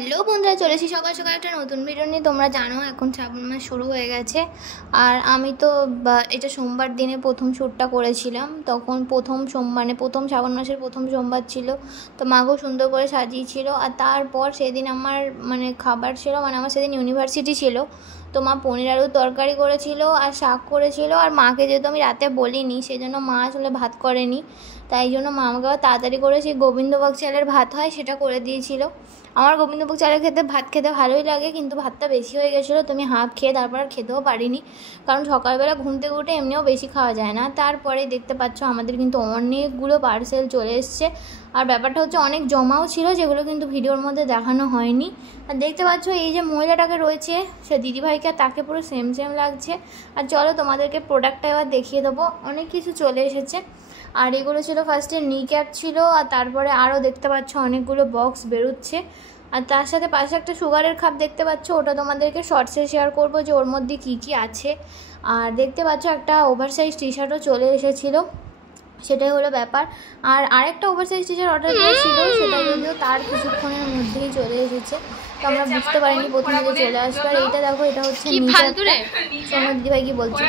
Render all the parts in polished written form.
Hello বন্ধুরা, চলে এসেছি সকাল সকাল একটা নতুন ভিডিও নিয়ে। তোমরা জানো এখন শ্রাবণ মাস শুরু হয়ে গেছে, আর আমি তো এটা সোমবার দিনে প্রথম শ্যুটটা করেছিলাম। তখন প্রথম শ্রাবণ মাসের প্রথম সোমবার ছিল, তো মাকেও সুন্দর করে সাজিয়েছিল। আর তারপর সেদিন আমার খাবার ছিল, আমার সেদিন ইউনিভার্সিটি ছিল, তো মা পনির আলুর তরকারি করেছিল আর শাক করেছিল। আর মাকে যেহেতু আমি রাতে বলিনি, সেই জন্য মা আসলে ভাত করেনি, তাই জন্য মা আমাকে আবার তাড়াতাড়ি করে সেই গোবিন্দভোগ চালের ভাত হয় সেটা করে দিয়েছিল। আমার গোবিন্দভোগ চালের ভাত খেতে ভালোই লাগে, কিন্তু ভাতটা বেশি হয়ে গেছিলো, তো আমি হাফ খেয়ে তারপর আর খেতেও পারিনি, কারণ সকালবেলা ঘুম থেকে উঠে এমনিও বেশি খাওয়া যায় না। তারপরে দেখতে পাচ্ছ আমাদের কিন্তু অনেকগুলো পার্সেল চলে এসছে, আর ব্যাপারটা হচ্ছে অনেক জমাও ছিল, যেগুলো কিন্তু ভিডিওর মধ্যে দেখানো হয়নি। আর দেখতে পাচ্ছ এই যে মহিলাটাকে রয়েছে, সে দিদিভাইকে, তাকে পুরো সেম লাগছে। আর চলো তোমাদেরকে প্রোডাক্টটা এবার দেখিয়ে দেবো। অনেক কিছু চলে এসেছে, আর এগুলো ছিল ফার্স্টে নি ক্যাপ ছিল, আর তারপরে আরও দেখতে পাচ্ছ অনেকগুলো বক্স বেরোচ্ছে। আর তার সাথে পাশে একটা সুগারের কাপ দেখতে পাচ্ছ, ওটা তোমাদেরকে শর্টসে শেয়ার করব যে ওর মধ্যে কী কী আছে। আর দেখতে পাচ্ছ একটা ওভারসাইজ টি শার্টও চলে এসেছিলো, সেটাই হলো ব্যাপার। আর আরেকটা ওভারসাইজ টি শার্ট অর্ডার করেছিল, সেটা যদিও তার কিছুক্ষণের মধ্যেই চলে এসেছে, তো আমরা বুঝতে পারিনি প্রথমে যে চলে আসবে। আর এইটা দেখো, এটা হচ্ছে সোনা দিদিভাই কি বলছে,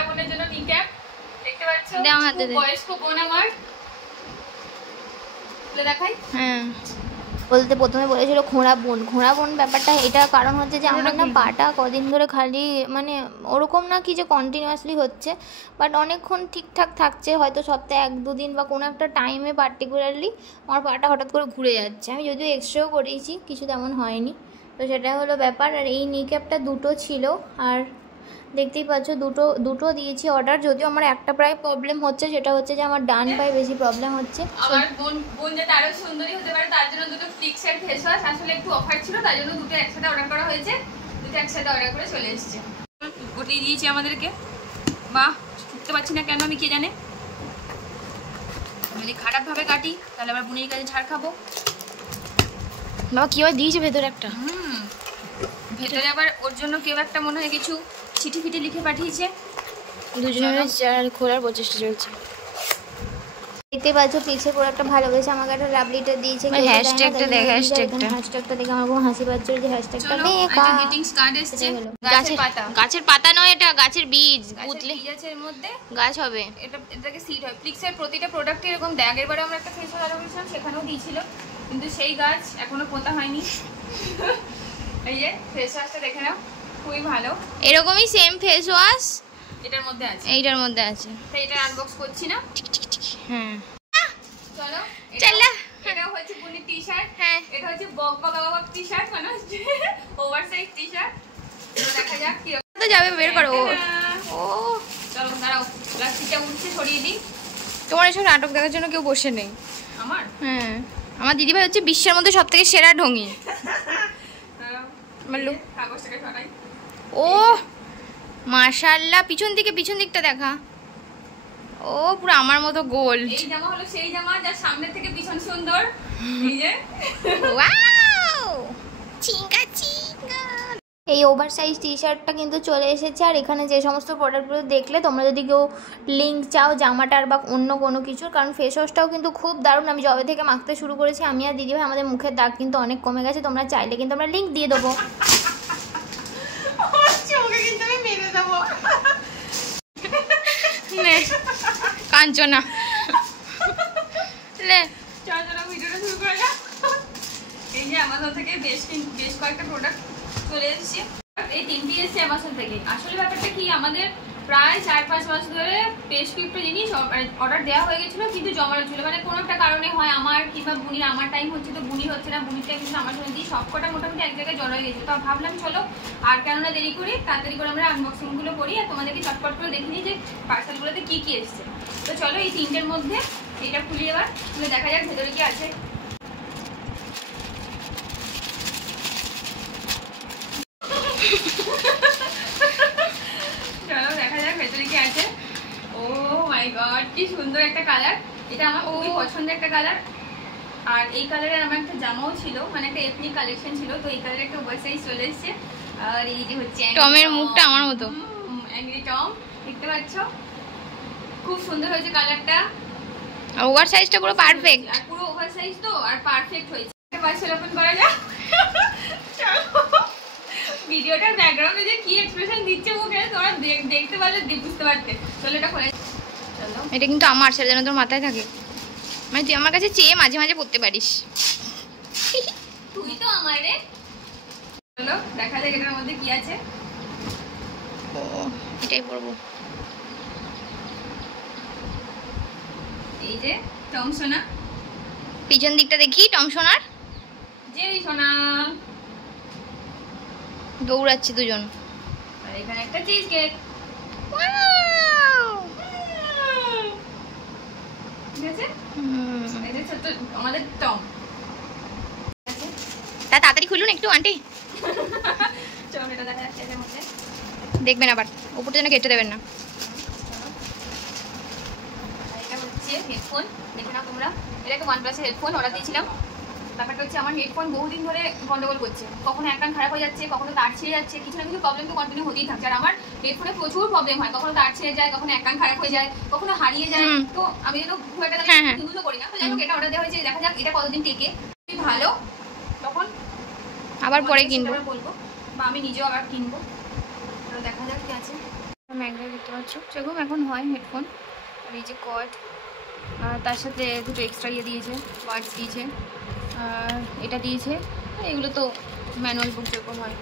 হ্যাঁ বলতে প্রথমে বলেছিল ঘোড়া বোন ব্যাপারটা এটা কারণ হচ্ছে যে আমার না পাটা কদিন ধরে খালি ওরকম না কি যে কন্টিনিউয়াসলি হচ্ছে, বাট অনেকক্ষণ ঠিকঠাক থাকছে, হয়তো সপ্তাহে 1-2 দিন বা কোনো একটা টাইমে পার্টিকুলারলি আমার পাটা হঠাৎ করে ঘুরে যাচ্ছে। আমি যদিও এক্সরেও করেছি, কিছু তেমন হয়নি, তো সেটা হলো ব্যাপার। আর এই নি ক্যাপটা দুটো ছিল, আর দেখতেই পাচ্ছ দুটো দিয়েছি অর্ডার। যদিও আমার একটা প্রায় প্রবলেম হচ্ছে, সেটা হচ্ছে যে আমার ডান পায়ে বেশি প্রবলেম হচ্ছে। আমার বোন যাতে আরো সুন্দরী হতে পারে তার জন্য দুটো ফ্লিক্সের ফেস ওয়াশ আসলে একটু অফার ছিল, তাই জন্য দুটো একসাথে অর্ডার করা হয়েছে, দুটো একসাথে অর্ডার করে চলে এসেছে। গটিয়ে দিয়েছি আমাদেরকে, বাহ ছুটতে পারছি না কেন আমি কে জানে। যদি খারাপভাবে কাটি তাহলে আবার বোনের কাছে ঝাড় খাবো। বাবা কীভাবে দিয়েছে ভেতরে একটা, ভেতরে আবার ওর জন্য কেউ একটা মনে হয় কিছু চিঠি ফিটি লিখে পাঠিয়েছে, দুজনের খোলার প্রচেষ্টা চলছে। দেখতে পাচ্ছ পিছে পুরো একটা ভালোবেসে আমাকে একটা লাভলিটা দিয়েছে, হ্যাশট্যাগটা দেখে আমার খুব হাসি পাচ্ছে, যে হ্যাশট্যাগটা গাছের পাতা নয়, এটা গাছের বীজ, বুঝলে গাছের মধ্যে গাছ হবে, এটাকে সিড হয়। ফ্লিক্সের প্রতিটা প্রোডাক্টে এরকম দেয়। আগেরবারে আমরা একটা ফেস ওয়াশ অর্ডার করেছিলাম, সেখানেও দিয়েছিল, কিন্তু সেই গাছ এখনো পোতা হয়নি। এই যে ফেস ওয়াশটা দেখে নাও, খুবই ভালো, এরকমই সেম ফেস ওয়াশ এটার মধ্যে আছে, এইটার মধ্যে আছে, তাই এটা আনবক্স করছি না। হ্যাঁ চলো চলো। এটা হচ্ছে বুনি টি শার্ট, হ্যাঁ এটা হচ্ছে বক টি শার্ট, মানে হচ্ছে ওভারসাইজ টি শার্ট। দেখা যাক কি তো যাবে, বের করো। ও চলো দাঁড়াও, প্লাস্টিকটা উঠছে, সরিয়ে দিই। তোমার এসব নাটক দেখার জন্য কেউ বসে নেই। আমার হ্যাঁ, আমার দিদিভাই হচ্ছে বিশ্বের মধ্যে সবথেকে সেরা ঢঙি। কাগজটাকে সরাই। ও মাশাআল্লাহ, পিছন দিকটা দেখা, ও পুরো আমার মতো গোল। এই জামা হলো সেই জামা যার সামনে থেকে পিছন সুন্দর। এই যে ওয়াও, চিঙ্কা চিঙ্কা। এই ওভারসাইজ টি শার্টটা কিন্তু চলে এসেছে। আর এখানে যে সমস্ত প্রোডাক্টগুলো দেখলে, তোমরা যদি কেউ লিঙ্ক চাও জামাটার বা অন্য কোনো কিছুর, কারণ ফেস ওয়াশটাও কিন্তু খুব দারুণ। আমি যবে থেকে মাখতে শুরু করেছি, আমি আর দিদিভাই, আমাদের মুখের দাগ কিন্তু অনেক কমে গেছে। তোমরা চাইলে কিন্তু আমরা লিঙ্ক দিয়ে দেবো। কাঞ্চনা ভিডিওটা শুরু করা যাক। এই যে অ্যামাজন থেকে বেশ কয়েকটা প্রোডাক্ট চলে এসেছে, এই 3টি এসেছে অ্যামাজন থেকে। আসলে ব্যাপারটা কি, আমাদের প্রায় 4-5 মাস ধরে বেশ কয়েকটা জিনিস অর্ডার দেওয়া হয়ে গেছিলো, কিন্তু জমা ছিল, কোনো একটা কারণে হয় আমার কিংবা বুনির, আমার টাইম হচ্ছে তো বুনির হচ্ছে না, বুনির টাইম কিন্তু আমার সঙ্গে দিয়ে সবকটা মোটামুটি এক জায়গায় জড়ো হয়ে গেছে। তো ভাবলাম চলো আর কেননা দেরি করি, তাড়াতাড়ি করে আমরা আনবক্সিংগুলো করি আর তোমাদেরকে চটপট করে দেখে নিই যে পার্সেলগুলোতে কী কী এসছে। তো চলো এই 3টের মধ্যে এটা খুলি, এবার খুলে দেখা যাক ভেতরে কি আছে। চলো দেখা যাক ভেতরে কি আছে। ও মাই গড, কি সুন্দর একটা কালার, এটা আমার খুবই পছন্দের একটা কালার। আর এই কালারের আমার একটা জামাও ছিল, একটা এথনিক কালেকশন ছিল, তো এই কালারের একটা ওভারসাইজ চলে এসেছে। আর এই যে হচ্ছে টমের মুখটা আমার মতো, অ্যাংরি টম, দেখতে পাচ্ছ, খুব সুন্দর হয়েছে কালারটা। ওভারসাইজটা পুরো পারফেক্ট, আর পুরো ওভারসাইজ তো, আর পারফেক্ট হয়েছে। পার্সেল ওপেন করা যাক। আর ব্যাকগ্রাউন্ডে যে কি এক্সপ্রেশন দিচ্ছে মুখে তোমরা দেখতে পারলে বুঝতে পারতে। চলো এটা খোলা, চলো। এটা কিন্তু আমার, সেটা যেন তোর মাথায় থাকে, মানে তুই আমার কাছে চেয়ে মাঝে মাঝে পড়তে পারিস। তুই তো আমার রে। চলো দেখা যাক এটার মধ্যে কি আছে। ও এটাই পড়বো। এই যে টম সোনা, পিছন দিকটা দেখি টম সোনার, যে সোনা দৌড়াচ্ছে দুজন। আর এখানে একটা চিজ কেক, ঠিক আছে। এই যে ছোট্ট আমাদের টম, তা তাড়াতাড়ি খুলুন একটু আন্টি, চলো এটা দেখা যাচ্ছে এর মধ্যে। দেখবেন আবার উপরটা যেন কেটে দেবেন না। এটা হচ্ছে হেডফোন, দেখে নাও তোমরা। এটা একটা OnePlus-এর হেডফোন অর্ডার দিয়েছিলাম। ব্যাপারটা হচ্ছে আমার হেডফোন বহুদিন ধরে গন্ডগোল করছে, কখনো এক কান খারাপ হয়ে যাচ্ছে, কখনো তার ছিঁড়ে যাচ্ছে, কিছু না কিছু প্রবলেম তো কন্টিনিউ হতেই থাকছে। আর আমার হেডফোনে প্রচুর প্রবলেম হয়, কখনো তার ছিঁড়ে যায়, কখনো এক কান খারাপ হয়ে যায়, কখনো হারিয়ে যায়। তো আমি তো খুব একটা ইউজও করি না, তো যাই হোক এটা অর্ডার দেওয়া হয়েছে। দেখা যাক এটা কতদিন টেকে। ভালো তখন আবার পরে কিনবো, বলবো, বা আমি নিজেও আবার কিনবো। দেখা যাক কি আছে। ম্যাগনেট দেখতে পাচ্ছ, সেরকম এখন হয় হেডফোন। আর এই যে কর্ড, আর তার সাথে দুটো এক্সট্রা ইয়ে দিয়েছে, বাডস দিয়েছে, আর এটা দিয়েছে। এগুলো তো ম্যানুয়াল বুক যেরকম হয়।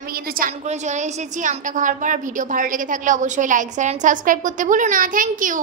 আমি কিন্তু চান করে চলে এসেছি আমটা খাওয়ার পর। ভিডিও ভালো লেগে থাকলে অবশ্যই লাইক শেয়ার এন্ড সাবস্ক্রাইব করতে ভুলো না। Thank you.